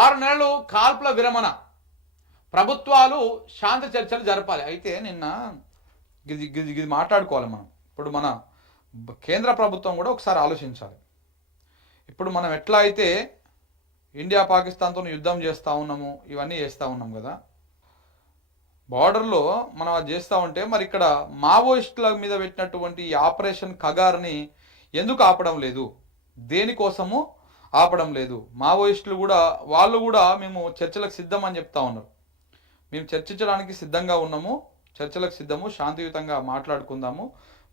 6 నెలలు కాల్పుల విరమణ, ప్రభుత్వాలు శాంతి చర్చలు జరపాలి. అయితే నిన్న ఇది మాట్లాడుకోవాలి మనం. ఇప్పుడు మన కేంద్ర ప్రభుత్వం కూడా ఒకసారి ఆలోచించాలి. ఇప్పుడు మనం ఎట్లా అయితే ఇండియా పాకిస్తాన్తో యుద్ధం చేస్తూ ఉన్నాము, ఇవన్నీ చేస్తూ ఉన్నాం కదా, బార్డర్లో మనం అది చేస్తూ ఉంటే మరి ఇక్కడ మావోయిస్టుల మీద పెట్టినటువంటి ఈ ఆపరేషన్ కగార్ని ఎందుకు ఆపడం లేదు? దేనికోసము ఆపడం లేదు? మావోయిస్టులు కూడా వాళ్ళు కూడా మేము చర్చలకు సిద్ధం అని చెప్తా ఉన్నారు. మేము చర్చించడానికి సిద్ధంగా ఉన్నాము, చర్చలకు సిద్ధము, శాంతియుతంగా మాట్లాడుకుందాము,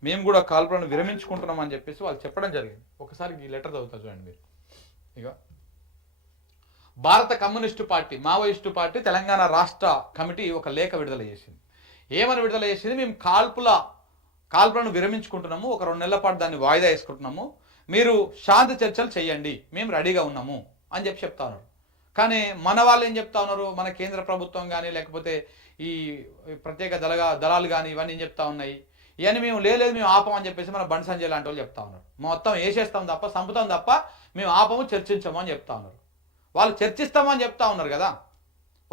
మేము కూడా కాల్పులను విరమించుకుంటున్నాం అని చెప్పేసి వాళ్ళు చెప్పడం జరిగింది. ఒకసారి ఈ లెటర్ చదువుతా చూడండి మీరు. ఇక భారత communist party, Maoist party Telangana రాష్ట్ర కమిటీ ఒక లేఖ విడుదల చేసింది. ఏమని విడుదల చేసింది? మేము కాల్పులను విరమించుకుంటున్నాము, ఒక 2 నెలల పాటు దాన్ని వాయిదా వేసుకుంటున్నాము, మీరు శాంతి చర్చలు చేయండి, మేము రెడీగా ఉన్నాము అని చెప్తా ఉన్నారు. కానీ మన వాళ్ళు ఏం చెప్తా ఉన్నారు? మన కేంద్ర ప్రభుత్వం కానీ లేకపోతే ఈ ప్రత్యేక దళాలు కానీ ఇవన్నీ ఏం చెప్తా ఉన్నాయి? ఇవన్నీ మేము లేదు మేము ఆపం అని చెప్పేసి మన బండి సంజయ్ లాంటి వాళ్ళు చెప్తా ఉన్నారు. మొత్తం వేసేస్తాం తప్ప, సంపుతాం తప్ప మేము ఆపము, చర్చించము అని చెప్తా ఉన్నారు. వాళ్ళు చర్చిస్తామని చెప్తా ఉన్నారు కదా,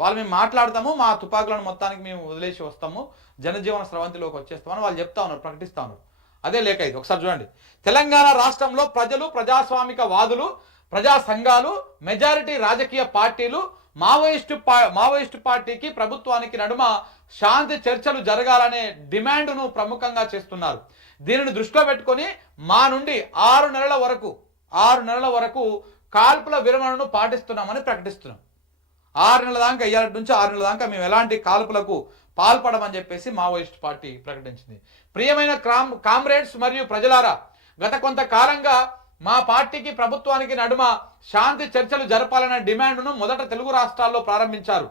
వాళ్ళు మేము మాట్లాడతాము, మా తుపాకులను మొత్తానికి మేము వదిలేసి వస్తాము, జనజీవన స్రవంతిలోకి వచ్చేస్తామని వాళ్ళు చెప్తా ఉన్నారు, ప్రకటిస్తా ఉన్నారు. అదే లేఖ ఇది. ఒకసారి చూడండి. తెలంగాణ రాష్ట్రంలో ప్రజలు, ప్రజాస్వామిక వాదులు, ప్రజా సంఘాలు, మెజారిటీ రాజకీయ పార్టీలు మావోయిస్టు పార్టీకి ప్రభుత్వానికి నడుమ శాంతి చర్చలు జరగాలనే డిమాండ్ను ప్రముఖంగా చేస్తున్నారు. దీనిని దృష్టిలో పెట్టుకొని మా నుండి 6 నెలల వరకు కాల్పుల విరమణను పాటిస్తున్నామని ప్రకటిస్తున్నాం. 6 నెలల దాకా, ఇవాళ నుంచి 6 నెలల దాకా మేము ఎలాంటి కాల్పులకు పాల్పడమని చెప్పేసి మావోయిస్ట్ పార్టీ ప్రకటించింది. ప్రియమైన కామ్రేడ్స్ మరియు ప్రజలారా, గత కొంతకాలంగా మా పార్టీకి ప్రభుత్వానికి నడుమ శాంతి చర్చలు జరపాలనే డిమాండ్ను మొదట తెలుగు రాష్ట్రాల్లో ప్రారంభించారు.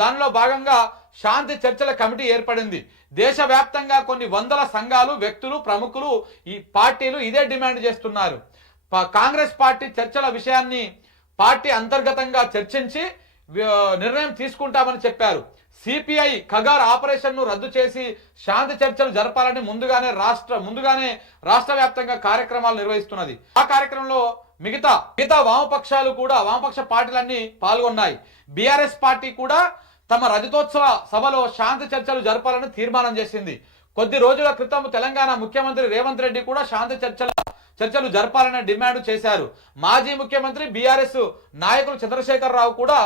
దానిలో భాగంగా శాంతి చర్చల కమిటీ ఏర్పడింది. దేశవ్యాప్తంగా కొన్ని వందల సంఘాలు, వ్యక్తులు, ప్రముఖులు, ఈ పార్టీలు ఇదే డిమాండ్ చేస్తున్నారు. కాంగ్రెస్ పార్టీ చర్చల విషయాన్ని పార్టీ అంతర్గతంగా చర్చించి నిర్ణయం తీసుకుంటామని చెప్పారు. సిపిఐ కగార్ ఆపరేషన్ను రద్దు చేసి శాంతి చర్చలు జరపాలని ముందుగానే రాష్ట్ర వ్యాప్తంగా కార్యక్రమాలు నిర్వహిస్తున్నది. ఆ కార్యక్రమంలో మిగతా వామపక్ష పార్టీలన్నీ పాల్గొన్నాయి. బీఆర్ఎస్ పార్టీ కూడా తమ రజతోత్సవ సభలో శాంతి చర్చలు జరపాలని తీర్మానం చేసింది. కొద్ది రోజుల క్రితం తెలంగాణ ముఖ్యమంత్రి రేవంత్ రెడ్డి కూడా శాంతి చర్చలు జరపాలనే డిమాండ్ చేశారు. మాజీ ముఖ్యమంత్రి బీఆర్ఎస్ నాయకులు చంద్రశేఖర్ రావు కూడా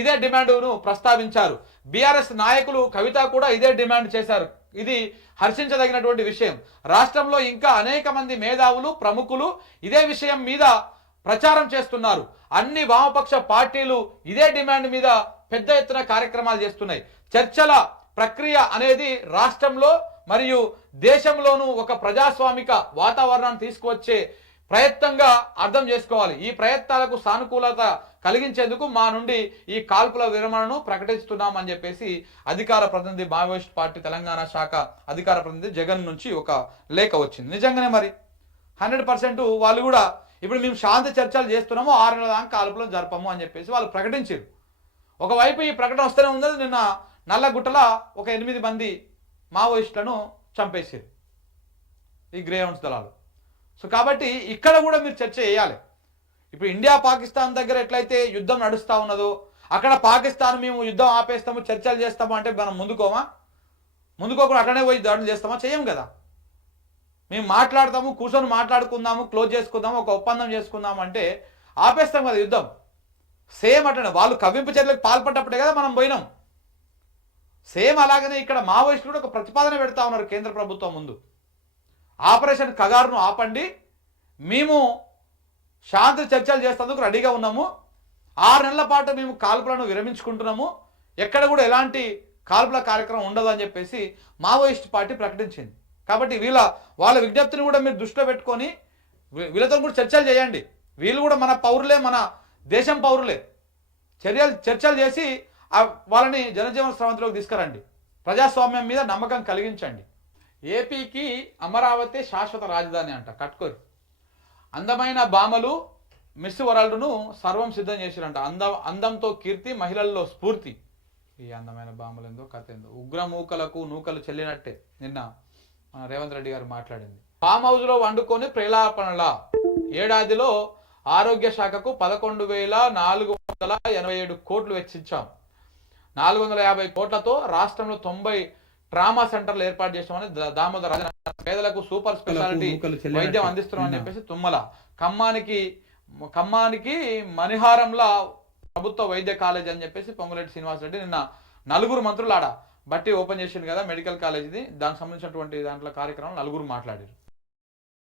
ఇదే డిమాండ్ను ప్రస్తావించారు. బీఆర్ఎస్ నాయకులు కవిత కూడా ఇదే డిమాండ్ చేశారు. ఇది హర్షించదగినటువంటి విషయం. రాష్ట్రంలో ఇంకా అనేక మంది మేధావులు, ప్రముఖులు ఇదే విషయం మీద ప్రచారం చేస్తున్నారు. అన్ని వామపక్ష పార్టీలు ఇదే డిమాండ్ మీద పెద్ద ఎత్తున కార్యక్రమాలు చేస్తున్నాయి. చర్చల ప్రక్రియ అనేది రాష్ట్రంలో మరియు దేశంలోనూ ఒక ప్రజాస్వామిక వాతావరణాన్ని తీసుకువచ్చే ప్రయత్నంగా అర్థం చేసుకోవాలి. ఈ ప్రయత్నాలకు సానుకూలత కలిగించేందుకు మా నుండి ఈ కాల్పుల విరమణను ప్రకటిస్తున్నామని చెప్పేసి అధికార ప్రతినిధి, మావోయిస్ట్ పార్టీ తెలంగాణ శాఖ అధికార ప్రతినిధి జగన్ నుంచి ఒక లేఖ వచ్చింది. నిజంగానే మరి 100% వాళ్ళు కూడా ఇప్పుడు మేము శాంతి చర్చలు చేస్తున్నాము, 6 నెలల దాకా కాల్పులను జరపము అని చెప్పేసి వాళ్ళు ప్రకటించారు. ఒకవైపు ఈ ప్రకటన వస్తూనే ఉంది. నిన్న నల్లగుట్టల ఒక 8 మంది మావోయిస్టులను చంపేసారు ఈ గ్రేహౌండ్స్ దళాలు. సో కాబట్టి ఇక్కడ కూడా మీరు చర్చ చేయాలి. ఇప్పుడు ఇండియా పాకిస్తాన్ దగ్గర ఎట్లయితే యుద్ధం నడుస్తూ ఉన్నదో అక్కడ పాకిస్తాన్ మేము యుద్ధం ఆపేస్తాము, చర్చలు చేస్తాము అంటే మనం ముందుకోకుండా అట్లనే పోయి దాడులు చేస్తామా? చేయం కదా. మేము మాట్లాడతాము, కూర్చొని మాట్లాడుకుందాము, క్లోజ్ చేసుకుందాము, ఒక ఒప్పందం చేసుకుందాము అంటే ఆపేస్తాం కదా యుద్ధం. సేమ్ అట్లనే వాళ్ళు కవ్వింపు చర్యలకు పాల్పడ్డప్పుడే కదా మనం పోయినాం. సేమ్ అలాగనే ఇక్కడ మావోయిస్టులు కూడా ఒక ప్రతిపాదన పెడతా ఉన్నారు కేంద్ర ప్రభుత్వం ముందు. ఆపరేషన్ కగారును ఆపండి, మేము శాంతి చర్చలు చేసేందుకు రెడీగా ఉన్నాము, 6 నెలల పాటు మేము కాల్పులను విరమించుకుంటున్నాము, ఎక్కడ కూడా ఎలాంటి కాల్పుల కార్యక్రమం ఉండదు అని చెప్పేసి మావోయిస్ట్ పార్టీ ప్రకటించింది. కాబట్టి వాళ్ళ విజ్ఞప్తిని కూడా మీరు దృష్టిలో పెట్టుకొని వీళ్ళతో కూడా చర్చలు చేయండి. వీళ్ళు కూడా మన పౌరులే, మన దేశం పౌరులే. చర్చలు చేసి వాళ్ళని జనజీవన స్రవంతిలోకి తీసుకురండి. ప్రజాస్వామ్యం మీద నమ్మకం కలిగించండి. ఏపీకి అమరావతి శాశ్వత రాజధాని అంట. కట్కోరు అందమైన భామలు మిస్ వరల్డ్ను సర్వం సిద్ధం చేసిరంట. అందంతో కీర్తి, మహిళల్లో స్ఫూర్తి. ఈ అందమైన భామలు ఏందో కథ ఏందో. ఉగ్రమూకలకు నూకలు చెల్లినట్టే నిన్న రేవంత్ రెడ్డి గారు మాట్లాడింది. ఫామ్ హౌస్లో వండుకొని ప్రేలాపనల ఏడాదిలో ఆరోగ్య శాఖకు 11,487 కోట్లు వెచ్చించాం. 450 కోట్లతో రాష్ట్రంలో 90 ట్రామా సెంటర్లు ఏర్పాటు చేస్తామని దామోదర్ రాజన్. పేదలకు సూపర్ స్పెషాలిటీ వైద్యం అందిస్తున్నామని చెప్పేసి తుమ్మల. ఖమ్మానికి మణిహారంలా ప్రభుత్వ వైద్య కాలేజ్ అని చెప్పేసి పొంగులేటి శ్రీనివాసరెడ్డి నిన్న నలుగురు మంత్రులు ఆడ బట్టి ఓపెన్ చేసింది కదా మెడికల్ కాలేజీది, దానికి సంబంధించినటువంటి దాంట్లో కార్యక్రమం నలుగురు మాట్లాడారు.